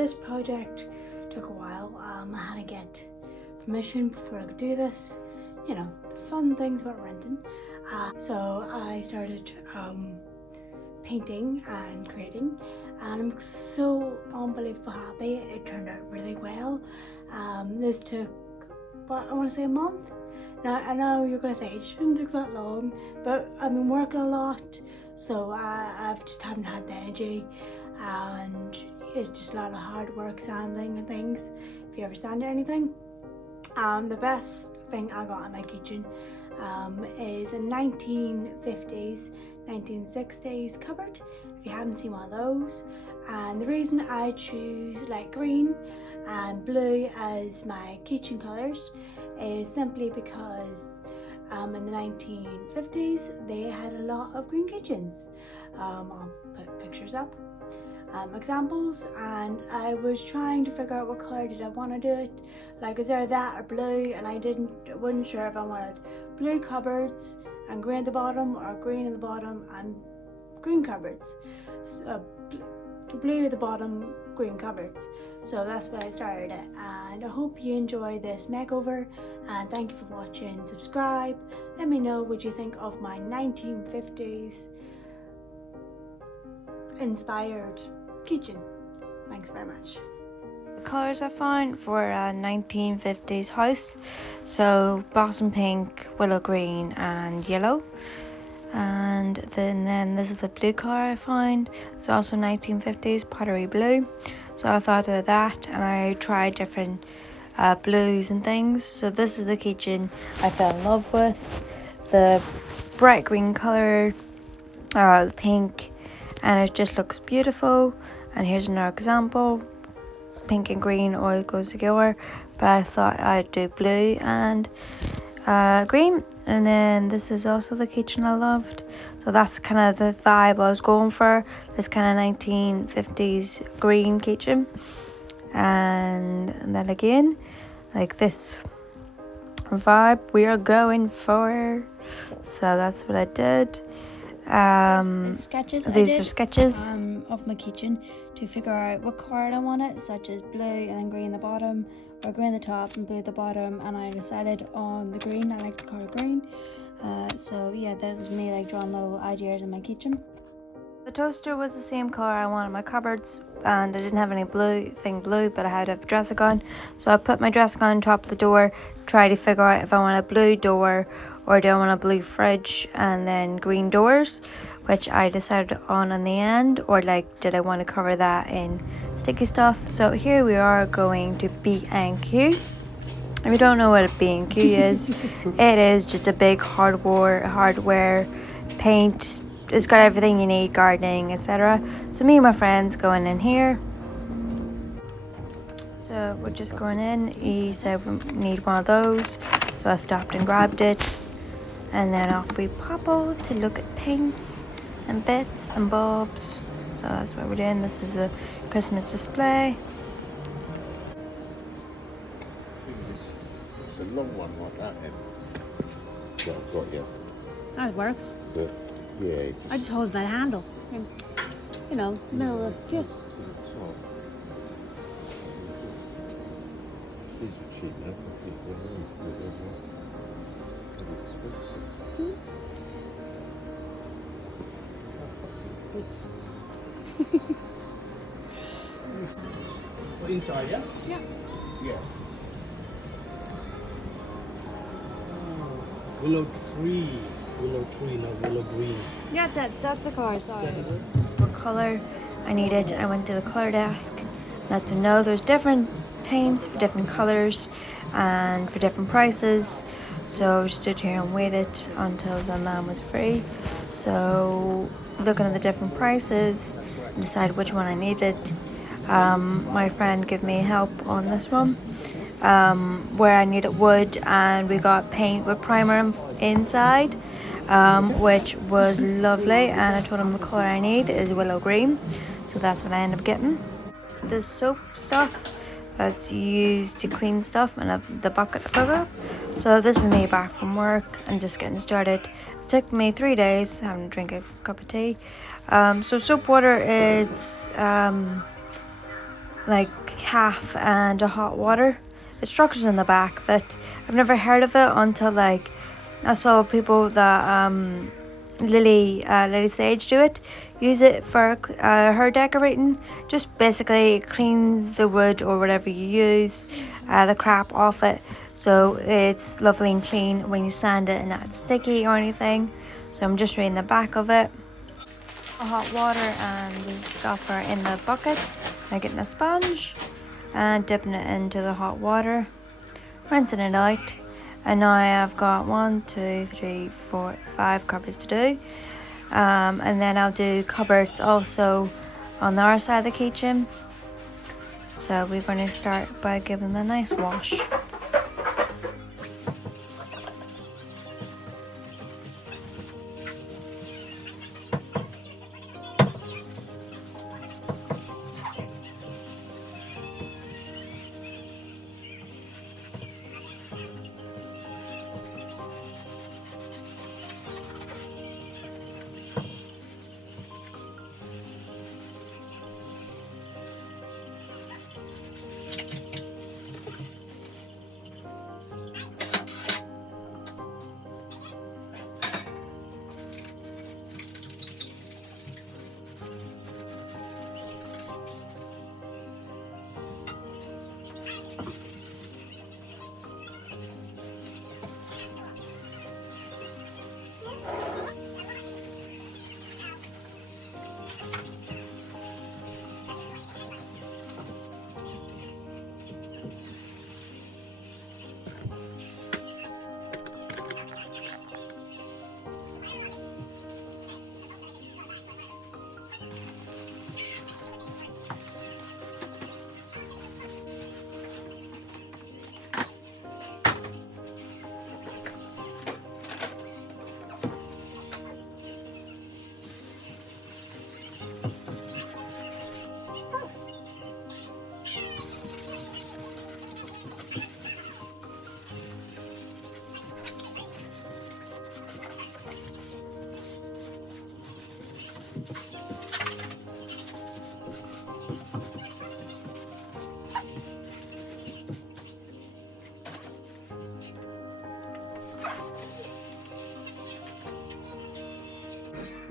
this project took a while. I had to get permission before I could do this. You know, the fun things about renting. So I started painting and creating, and I'm so unbelievably happy. It turned out really well. This took, I want to say a month. Now I know you're gonna say it shouldn't take that long, but I've been working a lot, so I've just haven't had the energy, and it's just a lot of hard work sanding and things. If you ever sand anything, the best thing I got in my kitchen is a 1950s, 1960s cupboard. If you haven't seen one of those, and the reason I choose light green and blue as my kitchen colours is simply because in the 1950s they had a lot of green kitchens. I'll put pictures up, examples, and I was trying to figure out what colour did I want to do it, like is there that or blue, and I wasn't sure if I wanted blue cupboards and green at the bottom, or green at the bottom and green cupboards. So, blue at the bottom, green cupboards. So that's why I started it, and I hope you enjoy this makeover, and thank you for watching. Subscribe, let me know what you think of my 1950s inspired kitchen. Thanks very much. The colours I found for a 1950s house, so blossom pink, willow green and yellow. And then this is the blue colour I found. It's also 1950s pottery blue, so I thought of that, and I tried different blues and things. So this is the kitchen I fell in love with. The bright green colour, pink, and it just looks beautiful. And here's another example. Pink and green always goes together, but I thought I'd do blue and green. And then this is also the kitchen I loved, so that's kind of the vibe I was going for, this kind of 1950s green kitchen. And then again, like this vibe we are going for, so that's what I did. These are sketches of my kitchen to figure out what colour I wanted, such as blue and then green at the bottom, or green at the top and blue at the bottom, and I decided on the green. I like the colour green. So yeah, that was me like drawing little ideas in my kitchen. The toaster was the same colour I wanted my cupboards, and I didn't have any blue, but I had a dressing on, so I put my dressing on top of the door, try to figure out if I want a blue door or do I want a blue fridge and then green doors, which I decided on in the end, or like did I want to cover that in sticky stuff. So here we are going to B&Q. If you don't know what a B&Q is, it is just a big hardware, paint. It's got everything you need, gardening, etc. So me and my friends going in here. So we're just going in. He said we need one of those, so I stopped and grabbed it, and then off we popple to look at paints and bits and bobs. So that's what we're doing. This is the Christmas display. It's a long one like that, Em. That I've got you. That works. But yeah, I just hold by the handle. You know, middle of the. Yeah. These are cheap enough. I think they're really good. Expensive. What, inside, yeah? Yeah. Yeah. Willow tree, not willow green. Yeah, that's the colour. Sorry. What colour I needed, I went to the colour desk, let them know there's different paints for different colours and for different prices. So I stood here and waited until the man was free. So looking at the different prices and decide which one I needed. My friend gave me help on this one, where I needed wood, and we got paint with primer inside, which was lovely, and I told him the colour I need is willow green, so that's what I ended up getting. The soap stuff that's used to clean stuff, and the bucket to cook up. So this is me back from work and just getting started. It took me 3 days having to drink a cup of tea. So soap water is like half and a hot water. It's structured in the back, but I've never heard of it until like I saw people that Lily Sage do it. Use it for her decorating. Just basically cleans the wood or whatever you use, the crap off it, so it's lovely and clean when you sand it and not sticky or anything. So I'm just reading the back of it. Hot water and the stuff are in the bucket. I'm getting a sponge and dipping it into the hot water, rinsing it out. And now I've got 1, 2, 3, 4, 5 cupboards to do. And then I'll do cupboards also on the other side of the kitchen. So we're going to start by giving them a nice wash.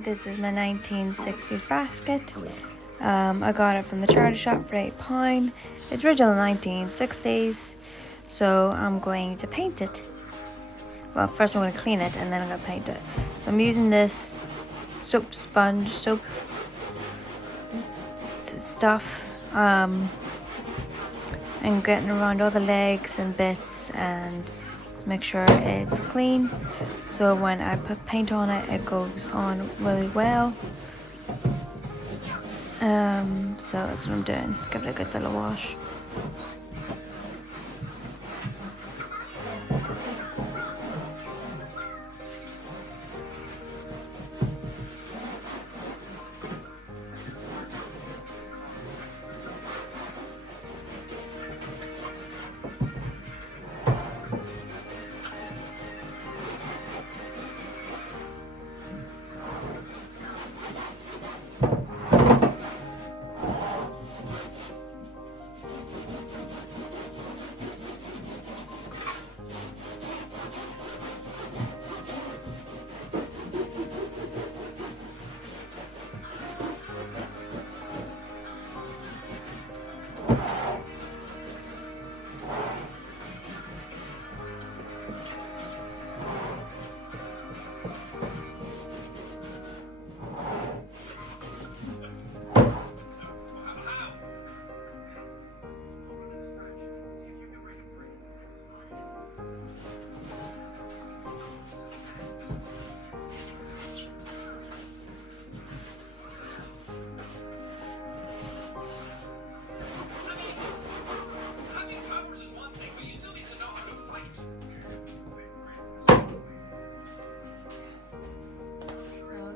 This is my 1960s basket. I got it from the charity shop for £8. It's original 1960s, so I'm going to paint it. Well, first I'm going to clean it and then I'm going to paint it. So I'm using this soap stuff, and getting around all the legs and bits and just make sure it's clean. So when I put paint on it, it goes on really well. So that's what I'm doing. Give it a good little wash.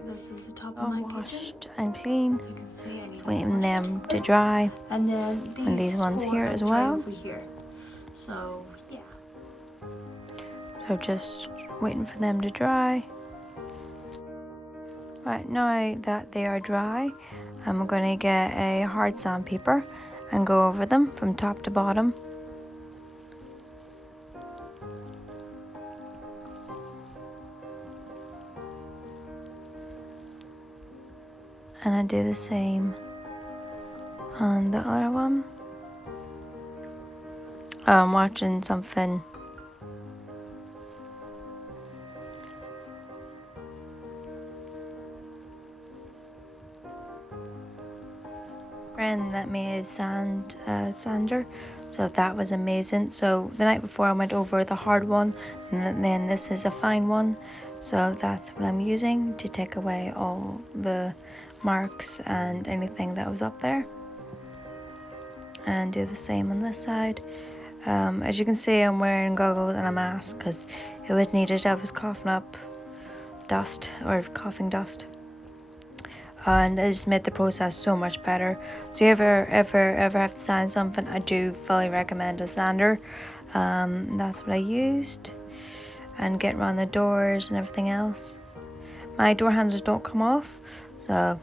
This is the top All of my washed kitchen. and clean. You can see Just waiting them to dry. and then these ones four here are as dry well. over here. So yeah. So just waiting for them to dry. Right, now that they are dry, I'm going to get a hard sandpaper and go over them from top to bottom. And I do the same on the other one. Oh, I'm watching something. Friend that made sander, so that was amazing. So the night before I went over the hard one, and then this is a fine one. So that's what I'm using to take away all the marks and anything that was up there. And do the same on this side. As you can see, I'm wearing goggles and a mask because it was needed. I was coughing up dust or coughing dust, and it just made the process so much better. So if you ever have to sand something, I do fully recommend a sander. That's what I used, and getting around the doors and everything else. My door handles don't come off, so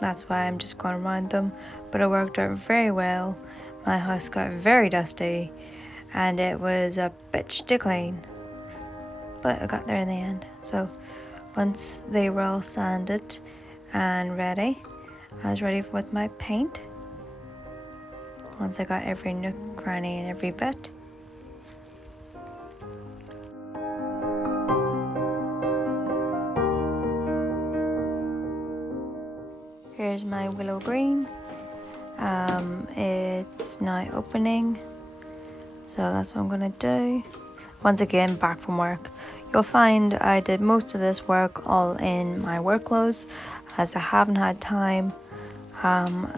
that's why I'm just going around them, but it worked out very well. My house got very dusty and it was a bitch to clean, but I got there in the end. So once they were all sanded and ready, I was ready with my paint. Once I got every nook, cranny and every bit. Here's my willow green. It's now opening, so that's what I'm gonna do. Once again, back from work. You'll find I did most of this work all in my work clothes, as I haven't had time.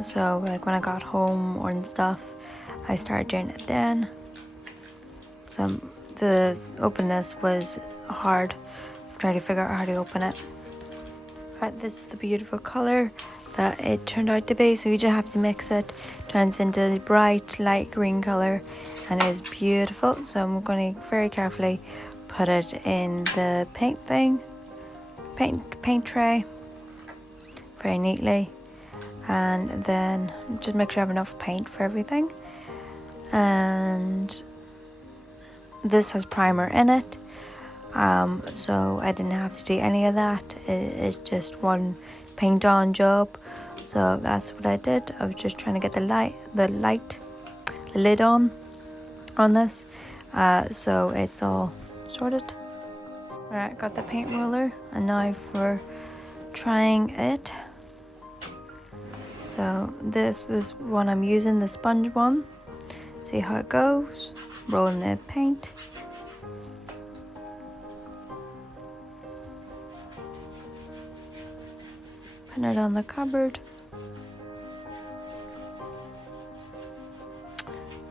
So like when I got home or and stuff, I started doing it then. So the open this was hard, trying to figure out how to open it. Right, this is the beautiful color that it turned out to be. So you just have to mix it. Turns into the bright light green color, and it is beautiful. So I'm going to very carefully put it in the paint tray, very neatly, and then just make sure I have enough paint for everything. And this has primer in it. So I didn't have to do any of that. It's just one paint on job. So that's what I did. I was just trying to get the lid on this. So it's all sorted. Alright, got the paint roller, and now for trying it. So this is one I'm using, the sponge one. See how it goes. Rolling the paint. Putting it on the cupboard.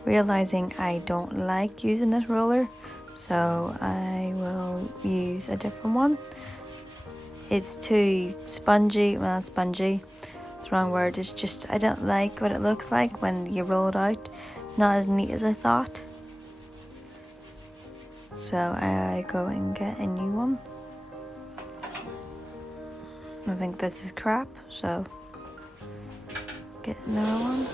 Realizing I don't like using this roller, so I will use a different one. It's too spongy. Well, not spongy, it's the wrong word. It's just I don't like what it looks like when you roll it out. Not as neat as I thought. So I go and get a new one. I think this is crap, so get another one.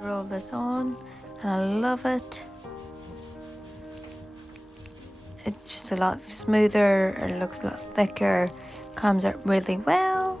Roll this on, and I love it. It's just a lot smoother, it looks a lot thicker, comes out really well.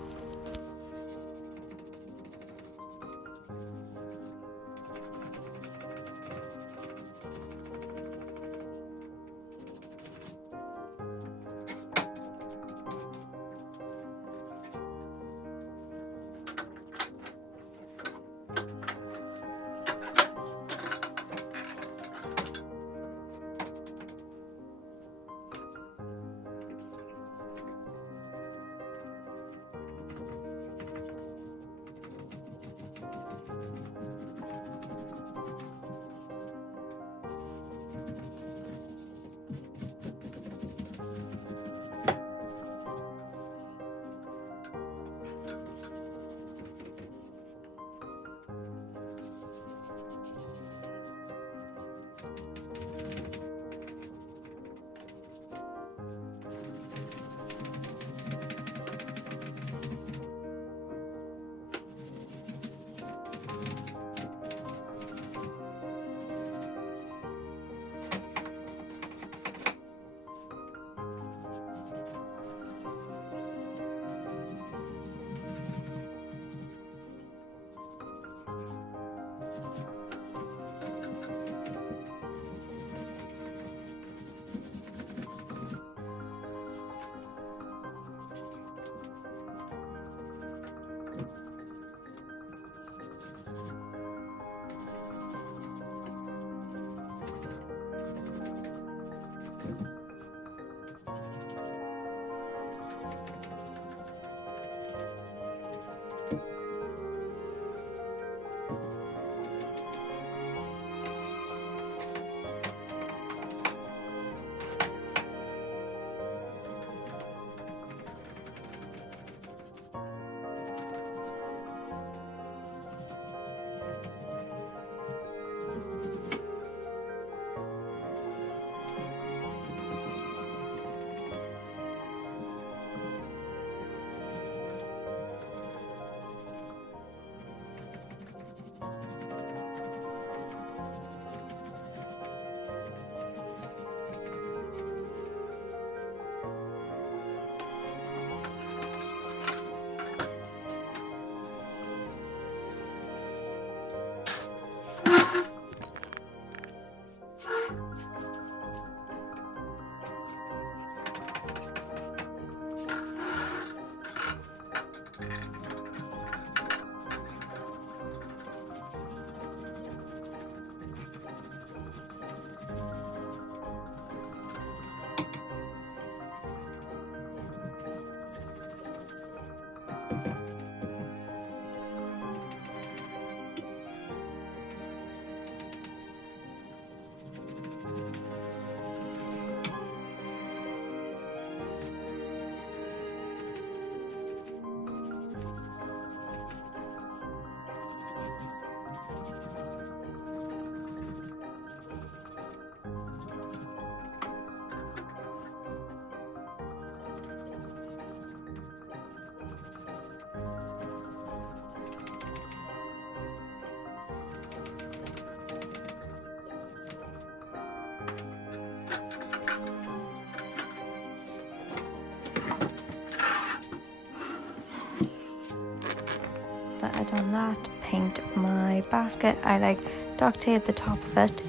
I done that, paint my basket. I like duct tape the top of it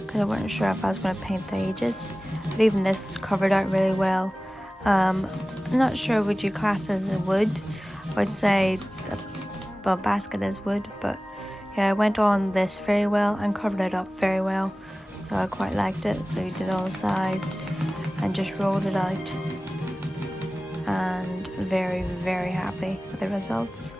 because I wasn't sure if I was going to paint the edges. But even this covered out really well. I'm not sure would you class as a wood. I'd say the basket is wood, but yeah, I went on this very well and covered it up very well. So I quite liked it. So we did all the sides and just rolled it out. And very, very happy with the results.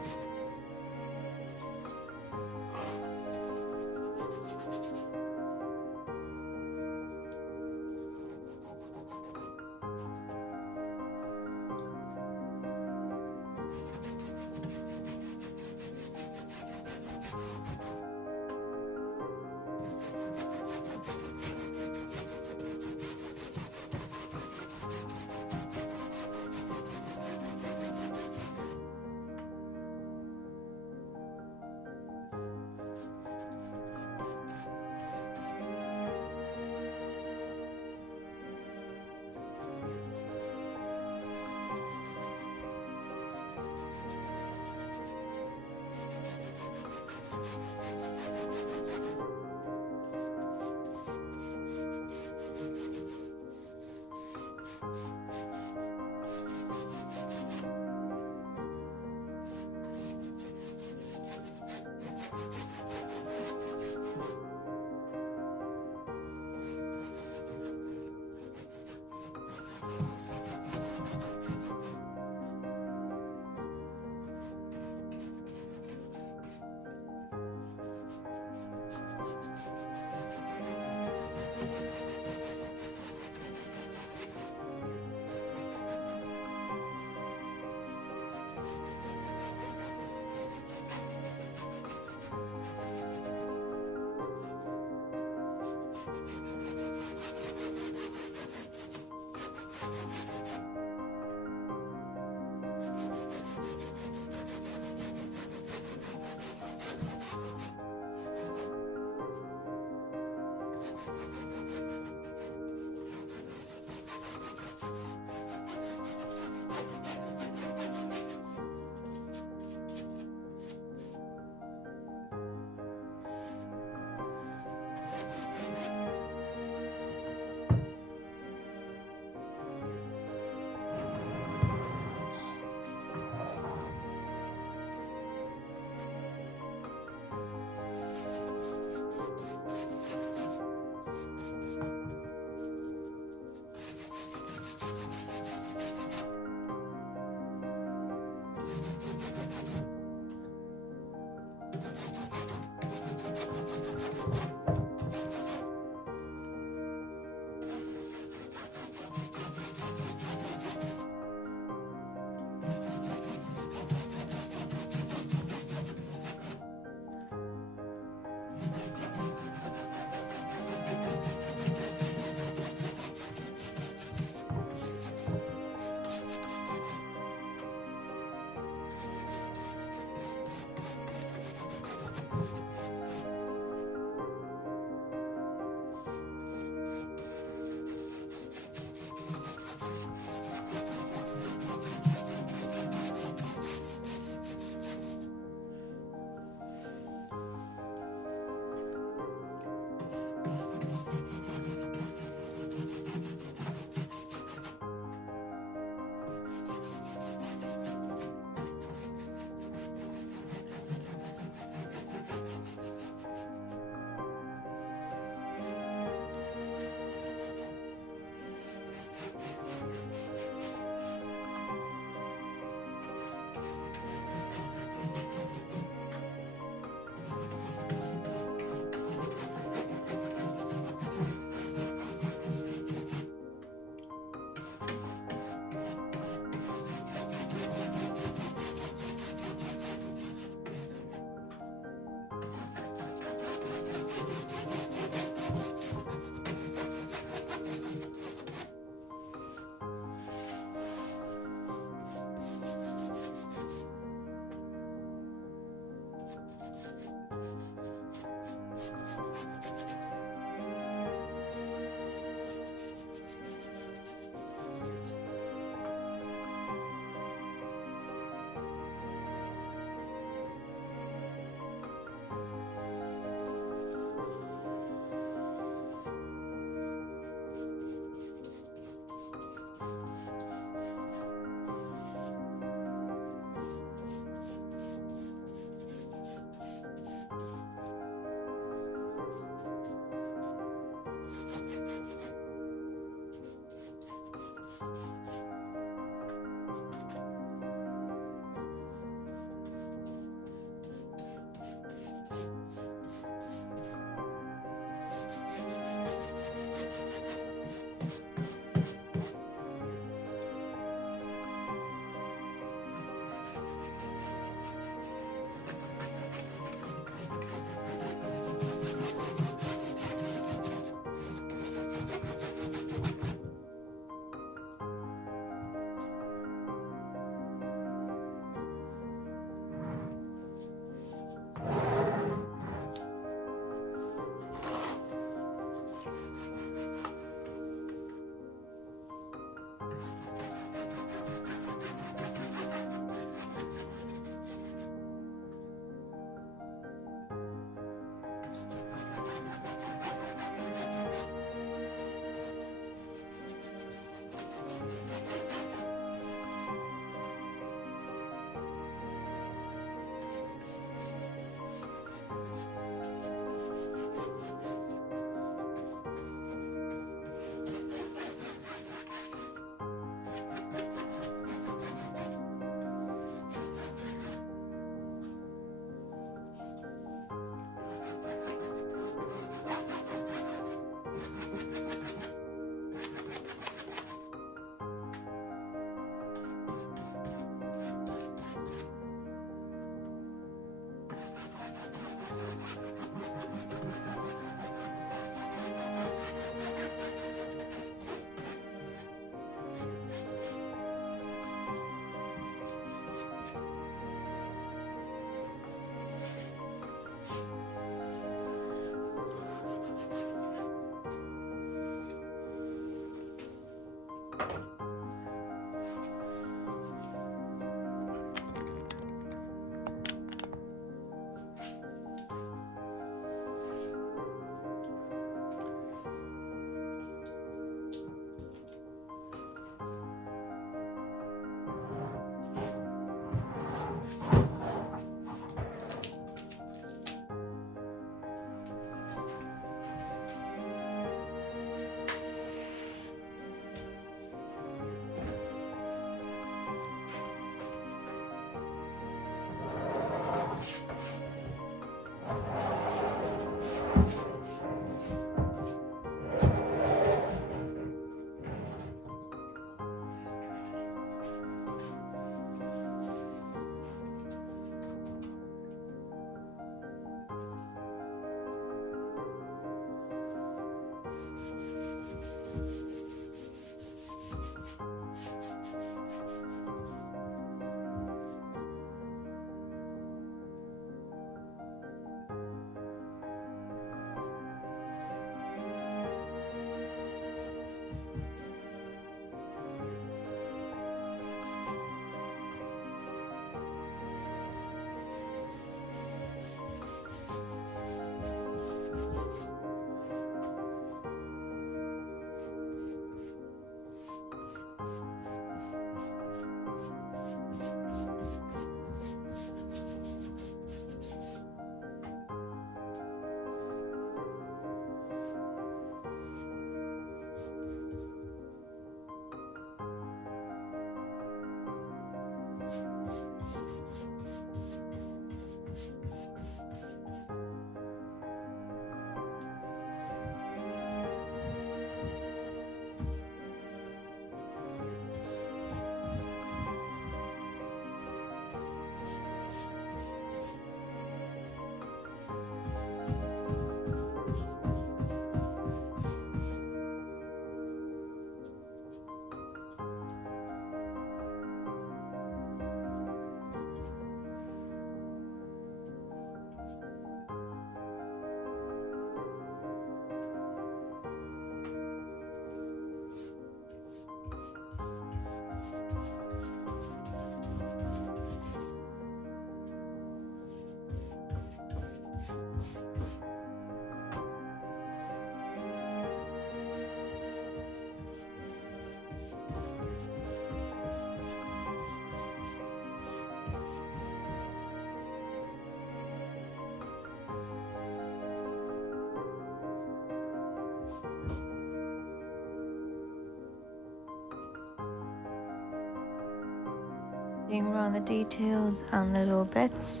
painting around the details and the little bits.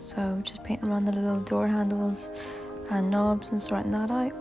So just painting around the little door handles and knobs and sorting that out.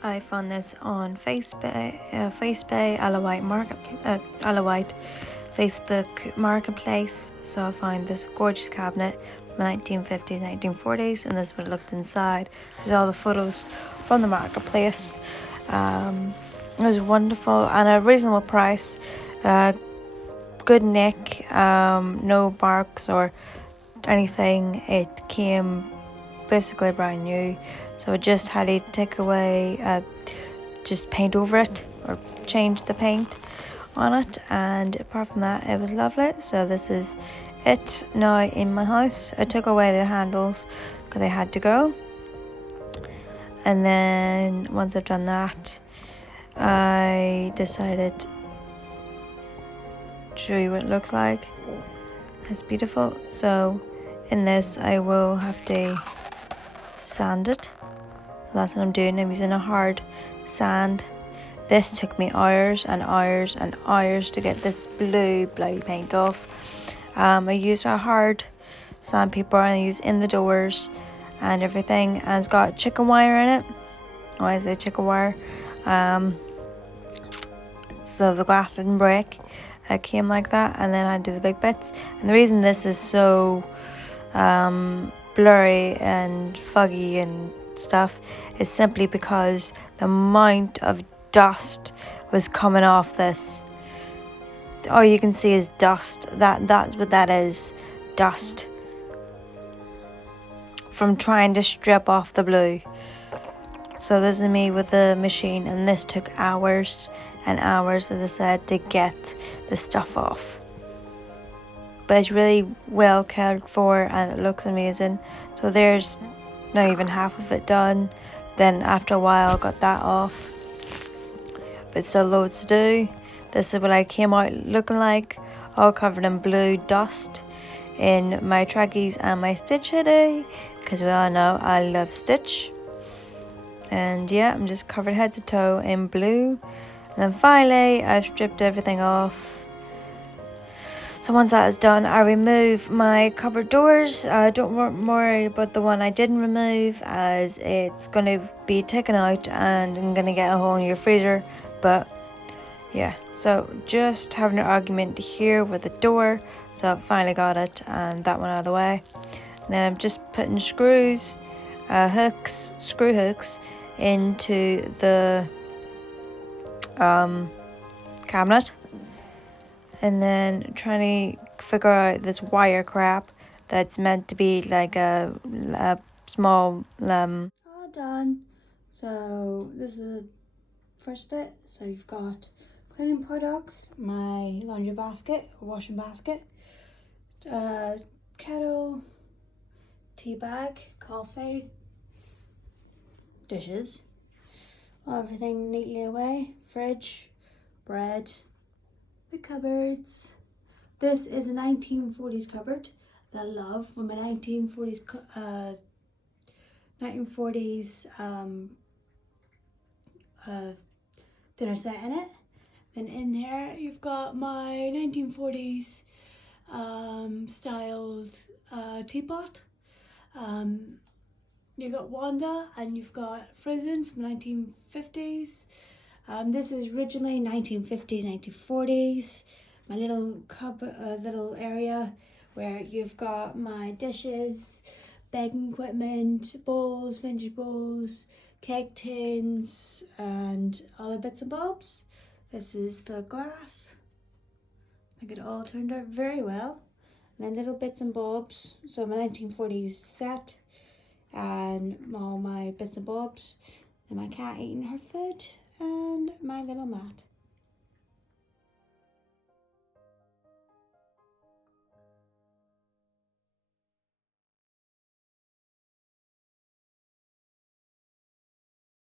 I found this on Facebook, Alawite Alawite Facebook Marketplace. So I found this gorgeous cabinet from the 1950s, 1940s, and this is what it looked inside. This is all the photos from the marketplace. It was wonderful and a reasonable price. Good nick, no marks or anything. It came basically brand new, so I just had to take away, just paint over it or change the paint on it, and apart from that it was lovely. So this is it now in my house. I took away the handles because they had to go, and then once I've done that I decided to show you what it looks like. It's beautiful. So in this I will have to sand it. That's what I'm doing. I'm using a hard sand. This took me hours and hours and hours to get this blue bloody paint off. I used a hard sandpaper and I used in the doors and everything, and it's got chicken wire in it. Why is it chicken wire? So the glass didn't break. It came like that, and then I do the big bits. And the reason this is so blurry and foggy and stuff is simply because the amount of dust was coming off this. All you can see is dust. That's what that is, dust from trying to strip off the blue. So this is me with the machine, and this took hours and hours, as I said, to get the stuff off. But it's really well cared for and it looks amazing. So there's not even half of it done. Then after a while got that off, but still loads to do. This is what I came out looking like, all covered in blue dust in my trackies and my Stitch hoodie, because we all know I love Stitch. And yeah, I'm just covered head to toe in blue. And then finally I've stripped everything off. So once that is done, I remove my cupboard doors. Don't worry about the one I didn't remove, as it's going to be taken out and I'm going to get a hole in your freezer. But yeah, so just having an argument here with the door. So I finally got it and that one out of the way. Then I'm just putting screws, screw hooks into the cabinet, and then trying to figure out this wire crap that's meant to be like a small all done. So this is the first bit. So you've got cleaning products, my laundry basket or washing basket, kettle, tea bag, coffee, dishes, everything neatly away, fridge, bread, the cupboards. This is a 1940s cupboard that I love, from a 1940s dinner set in it. And in there you've got my 1940s styled teapot. You've got Wanda and you've got Frozen from the 1950s. This is originally 1950s, 1940s. My little cupboard, little area where you've got my dishes, baking equipment, bowls, vintage bowls, cake tins, and other bits and bobs. This is the glass. I think it all turned out very well. And then little bits and bobs. So my 1940s set and all my bits and bobs. And my cat eating her food and my little mat.